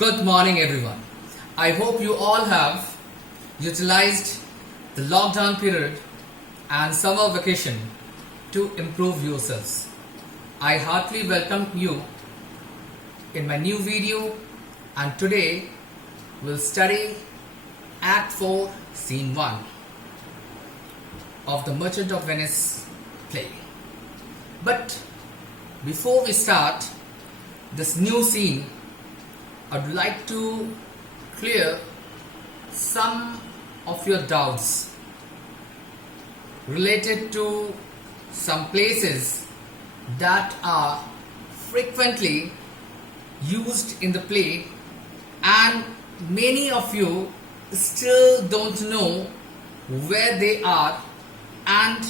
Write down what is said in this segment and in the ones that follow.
Good morning, everyone. I hope you all have utilized the lockdown period and summer vacation to improve yourselves. I heartily welcome you in my new video, and today we'll study Act 4, Scene 1 of the Merchant of Venice play. But before we start this new scene, I'd like to clear some of your doubts related to some places that are frequently used in the play, and many of you still don't know where they are and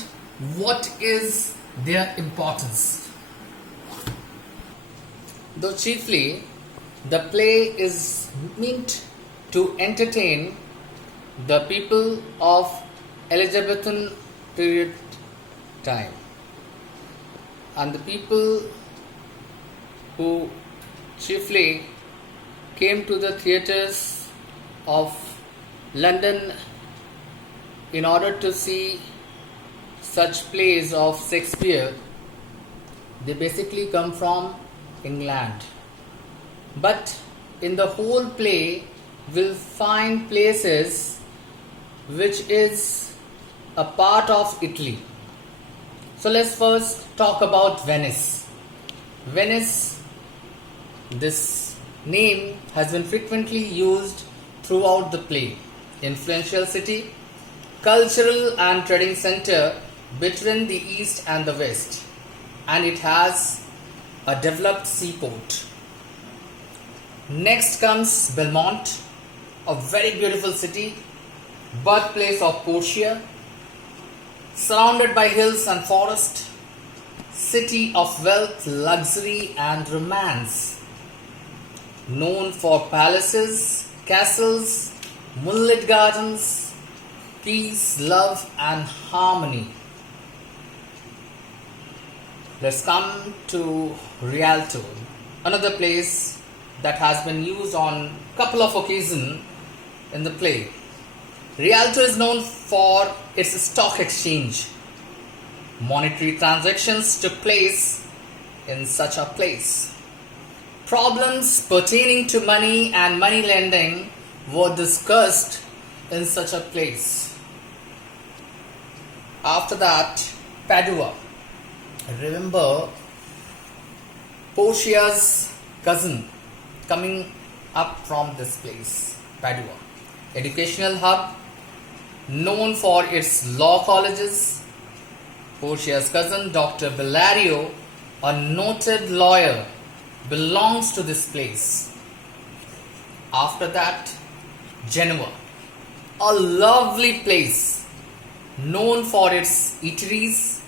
what is their importance. Though chiefly the play is meant to entertain the people of Elizabethan period time, and the people who chiefly came to the theatres of London in order to see such plays of Shakespeare, they basically come from England. But in the whole play, we'll find places which is a part of Italy. So let's first talk about Venice. Venice, this name has been frequently used throughout the play. Influential city, cultural and trading center between the east and the west, and it has a developed seaport. Next comes Belmont, a very beautiful city, birthplace of Portia, surrounded by hills and forest, city of wealth, luxury and romance, known for palaces, castles, moonlit gardens, peace, love and harmony. Let's come to Rialto, another place that has been used on a couple of occasions in the play. Rialto is known for its stock exchange. Monetary transactions took place in such a place. Problems pertaining to money and money lending were discussed in such a place. After that, Padua. Remember Portia's cousin coming up from this place, Padua. Educational hub, known for its law colleges. Portia's cousin, Dr. Bellario, a noted lawyer, belongs to this place. After that, Genoa, a lovely place, known for its eateries,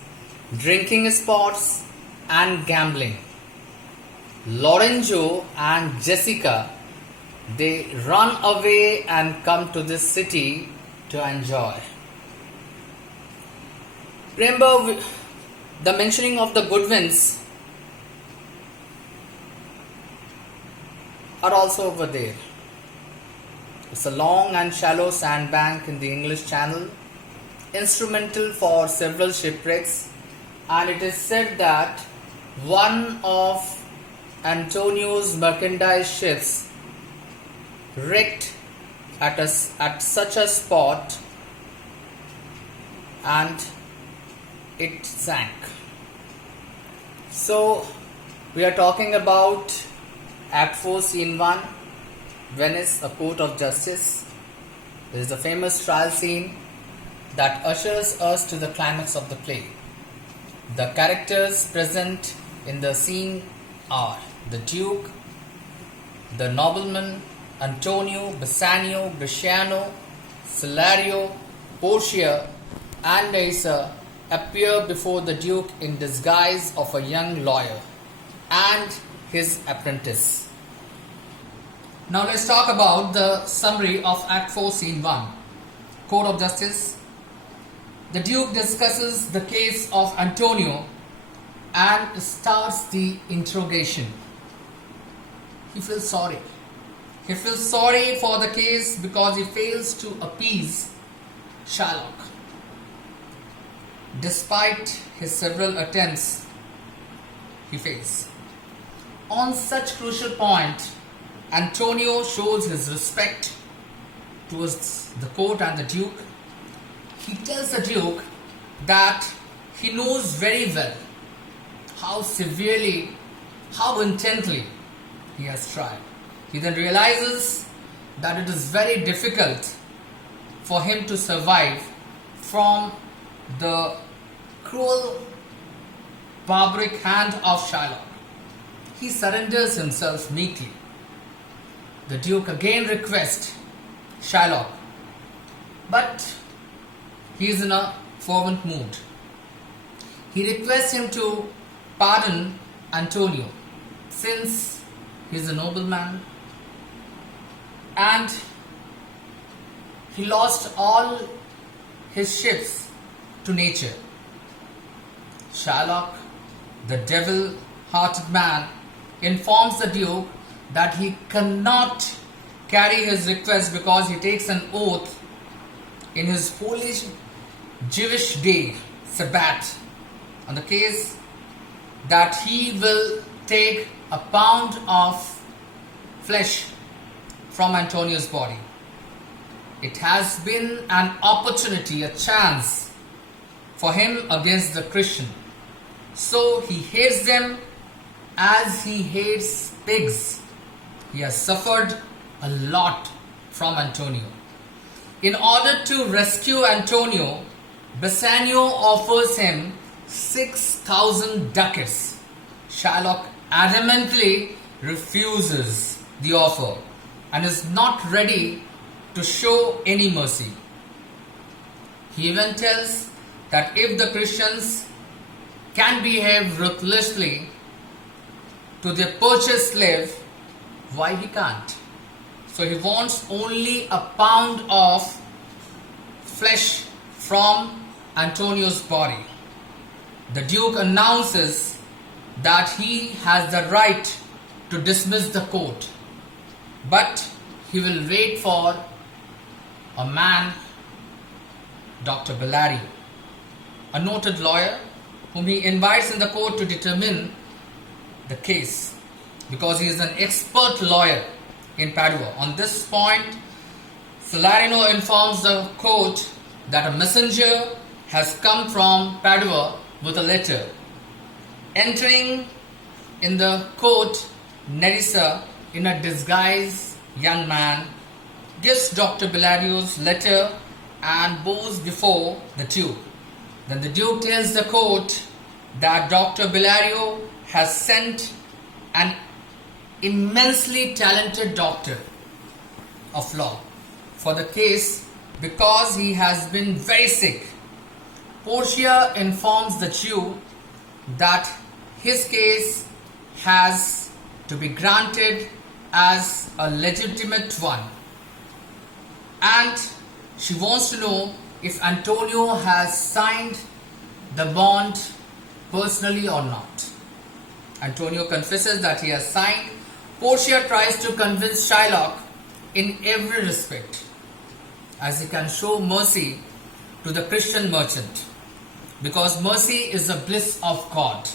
drinking spots and gambling. Lorenzo and Jessica, they run away and come to this city to enjoy. Remember the mentioning of the Goodwins are also over there. It's a long and shallow sandbank in the English Channel, instrumental for several shipwrecks, and it is said that one of Antonio's merchandise ships wrecked at such a spot and it sank. So we are talking about Act 4, Scene 1, Venice, a court of justice. This is the famous trial scene that ushers us to the climax of the play. The characters present in the scene are the Duke, the nobleman, Antonio, Bassanio, Bresciano, Salario, Portia, and Nyssa appear before the Duke in disguise of a young lawyer and his apprentice. Now let's talk about the summary of Act 4, Scene 1. Court of Justice. The Duke discusses the case of Antonio and starts the interrogation. He feels sorry. He feels sorry for the case because he fails to appease Shylock. Despite his several attempts he fails. On such crucial point, Antonio shows his respect towards the court and the Duke. He tells the Duke that he knows very well how severely, how intently he has tried. He then realizes that it is very difficult for him to survive from the cruel, barbaric hand of Shylock. He surrenders himself meekly. The Duke again requests Shylock, but he is in a fervent mood. He requests him to pardon Antonio since he is a nobleman and he lost all his ships to nature. Shylock, the devil-hearted man, informs the Duke that he cannot carry his request because he takes an oath in his holy Jewish day, Sabbath, on the case that he will take a pound of flesh from Antonio's body. It has been an opportunity, a chance for him against the Christian. So he hates them as he hates pigs. He has suffered a lot from Antonio. In order to rescue Antonio, Bassanio offers him 6,000 ducats. Shylock adamantly refuses the offer and is not ready to show any mercy. He even tells that if the Christians can behave ruthlessly to their purchased slave, why he can't? So he wants only a pound of flesh from Antonio's body. The Duke announces that he has the right to dismiss the court, but he will wait for a man, Dr. Bellario, a noted lawyer whom he invites in the court to determine the case because he is an expert lawyer in Padua. On this point, Salarino informs the court that a messenger has come from Padua with a letter. Entering in the court, Nerissa, in a disguised young man, gives Dr. Bellario's letter and bows before the Duke. Then the Duke tells the court that Dr. Bellario has sent an immensely talented doctor of law for the case because he has been very sick. Portia informs the Jew that his case has to be granted as a legitimate one, and she wants to know if Antonio has signed the bond personally or not. Antonio confesses that he has signed. Portia tries to convince Shylock in every respect as he can show mercy to the Christian merchant, because mercy is a bliss of God.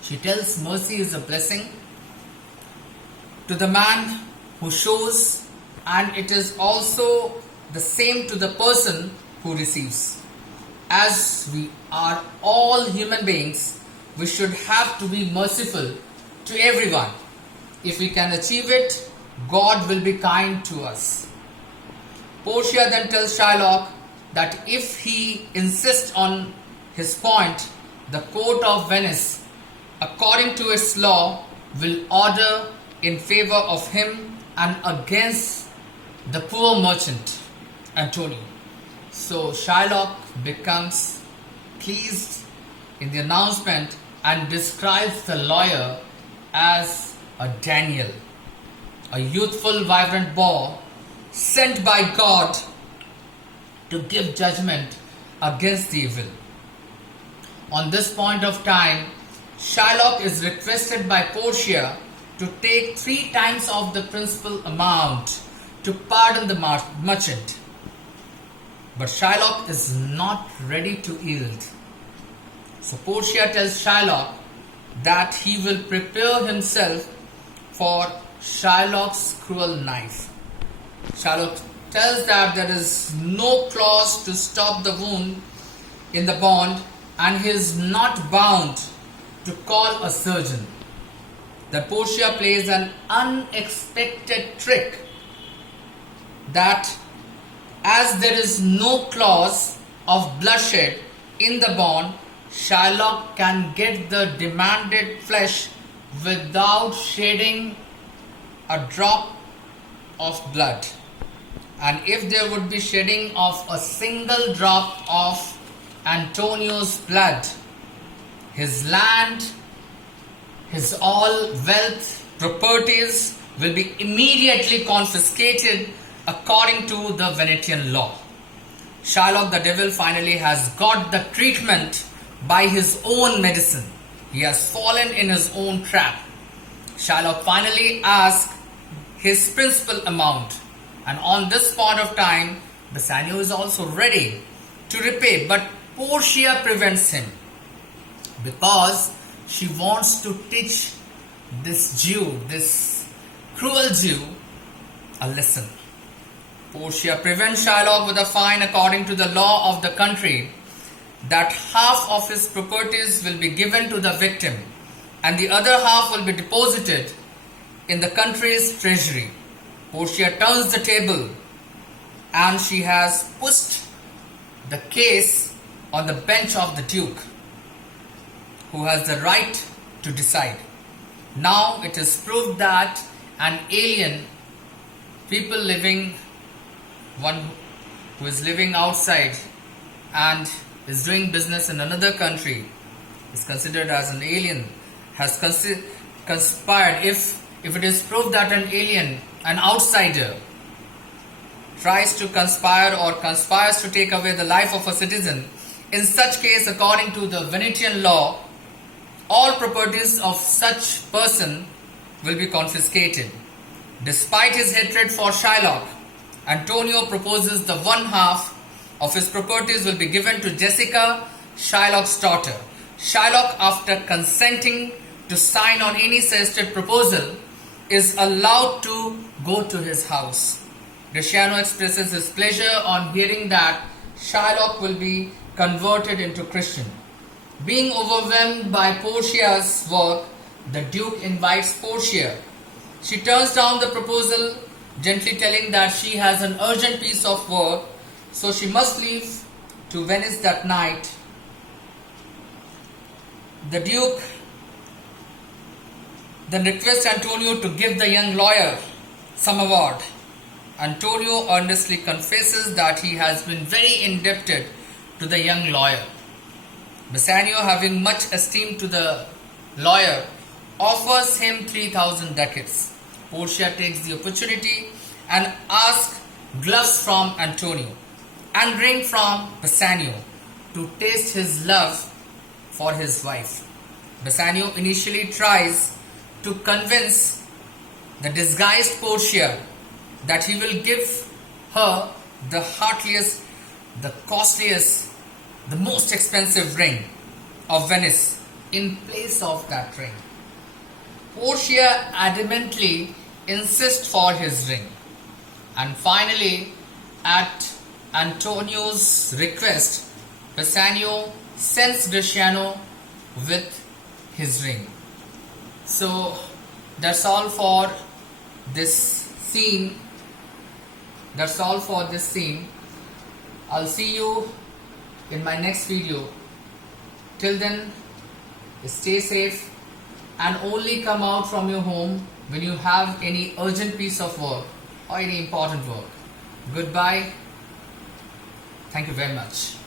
She tells mercy is a blessing to the man who shows, and it is also the same to the person who receives. As we are all human beings, we should have to be merciful to everyone. If we can achieve it, God will be kind to us. Portia then tells Shylock that if he insists on his point, the court of Venice, according to its law, will order in favor of him and against the poor merchant, Antonio. So Shylock becomes pleased in the announcement and describes the lawyer as a Daniel, a youthful, vibrant boy sent by God to give judgment against the evil. On this point of time, Shylock is requested by Portia to take 3 times of the principal amount to pardon the merchant. But Shylock is not ready to yield. So Portia tells Shylock that he will prepare himself for Shylock's cruel knife. Shylock tells that there is no clause to stop the wound in the bond and he is not bound to call a surgeon. That Portia plays an unexpected trick that as there is no clause of bloodshed in the bond, Shylock can get the demanded flesh without shedding a drop of blood. And if there would be shedding of a single drop of Antonio's blood, his land, his all wealth, properties will be immediately confiscated according to the Venetian law. Shylock the devil finally has got the treatment by his own medicine. He has fallen in his own trap. Shylock finally asks his principal amount, and on this point of time Bassanio is also ready to repay, but Portia prevents him because she wants to teach this Jew, this cruel Jew, a lesson. Portia prevents Shylock with a fine according to the law of the country, that half of his properties will be given to the victim and the other half will be deposited in the country's treasury. Portia turns the table and she has pushed the case on the bench of the Duke, who has the right to decide. Now it is proved that an alien, one who is living outside and is doing business in another country, is considered as an alien, has conspired. If it is proved that an alien, an outsider, tries to conspire or conspires to take away the life of a citizen, in such case, according to the Venetian law, all properties of such person will be confiscated. Despite his hatred for Shylock, Antonio proposes the one half of his properties will be given to Jessica, Shylock's daughter. Shylock, after consenting to sign on any suggested proposal, is allowed to go to his house. Bresciano expresses his pleasure on hearing that Shylock will be converted into Christian. Being overwhelmed by Portia's work, the Duke invites Portia. She turns down the proposal, gently telling that she has an urgent piece of work, so she must leave to Venice that night. The Duke then requests Antonio to give the young lawyer some award. Antonio earnestly confesses that he has been very indebted to the young lawyer. Bassanio, having much esteem to the lawyer, offers him 3,000 ducats. Portia takes the opportunity and asks gloves from Antonio and ring from Bassanio to taste his love for his wife. Bassanio initially tries to convince the disguised Portia that he will give her the heartiest, the costliest, the most expensive ring of Venice in place of that ring. Portia adamantly insists for his ring, and finally, at Antonio's request, Bassanio sends Bresciano with his ring. So that's all for this scene. I'll see you in my next video. Till then, stay safe and only come out from your home when you have any urgent piece of work or any important work. Goodbye. Thank you very much.